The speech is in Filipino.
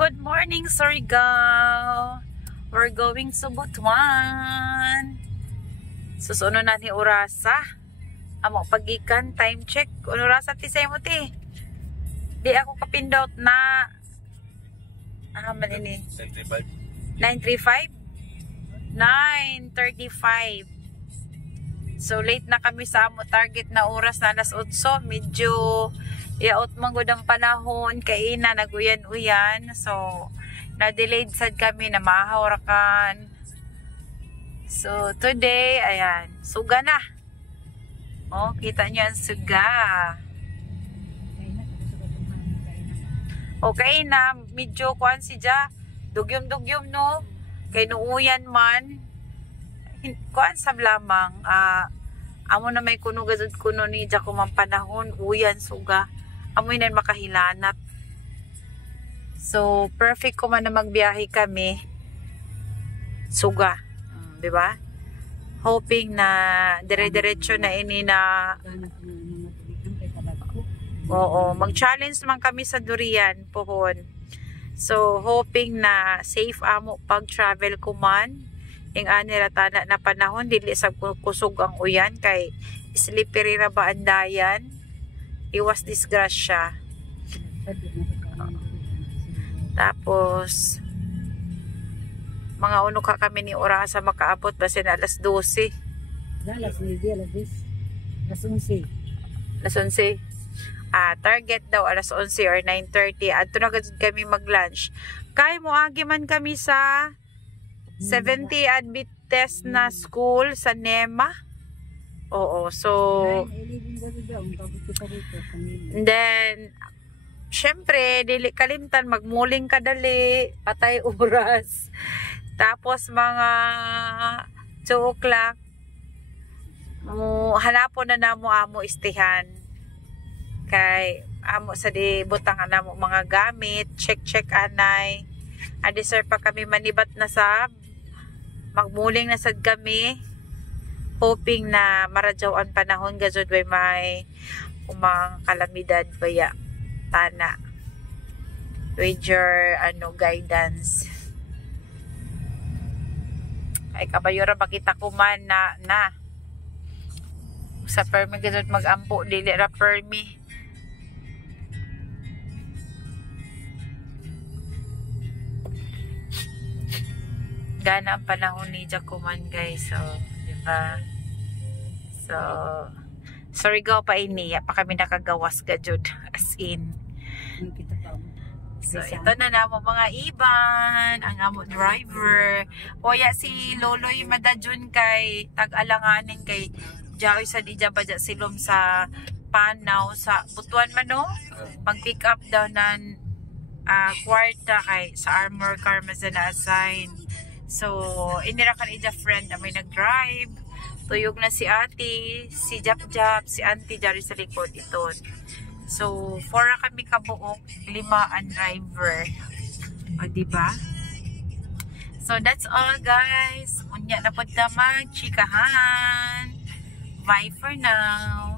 Good morning, Surigao. We're going to Butuan. Susunod natin orasa. Amo pagikan, time check. Ano orasa ti say mo ti? Di ako kapindot na man ini? 9:35? 9:35. So late na kami sa amo target na oras na alas 8. Medyo iaot manggod ang panahon kay ina naguyan-uyan. So na-delayed sad kami na mahawrakan. So today, ayan, suga na. Oh, kita niyo ang suga. Okay na, medyo kuan si Ja. Dugyom-dugyom no. Kay nuuyan man. Kuan sab lamang. Amo na may kuno gazud kuno ni Ja kumang panahon, uyan suga. Amoy na makahilanat. So perfect ko man na magbiyahe kami. Suga, 'di ba? Hoping na dire-diretso na ini na. Oo, mag-challenge naman kami sa durian pohon. So hoping na safe amo pag-travel ko man. Ing ani ratana na panahon dili sa kusog ang uyan kay slippery ra ba andayan. Iwas disgrasya. Tapos mga uno ka kami ni orasa makaabot basin alas 12. Alas 9, alas 10. Alas 11. Alas 11. Target daw alas 11 or 9:30. Adto na gud kami mag-lunch. Kay moagi man kami sa 70 Adventist na school sa NEMA. Oo, so then syempre dili kalimtan magmuling kadali, patay oras. Tapos mga 2 o'clock hanapon na namo amo istihan. Kay amo sa di butang namo mga gamit, check anay. Adi sir pa kami manibat na sab. Magmuling na sad kami. Hoping na maradyawan panahon gazod way may umang kalamidad baya tana. With your guidance. Ay kabayora makita ko man na sa permi gazod magampo dili ra permi. Gana ang panahon ni Jacoman guys. So, diba? So, sorry go pa ini. Pa kami nakagawas gajud. As in. So, ito na namo mga iban. Ang amo driver. Oya si Loloy Madajun kay tag-alanganin kay Jaoy sa di Jabaja silom sa Panaw sa Butuan man no? Mag-pick up daw ng kwarta kay sa Armor Car na assign. So, inira kan ija friend na may nag-drive. Tuyog na si ate, si Jap-Jap, si auntie Jari sa likod iton. So, 4 kami kabuok, 5 ang driver. O, diba? So, that's all guys. Unya na po damag, chikahan. Bye for now.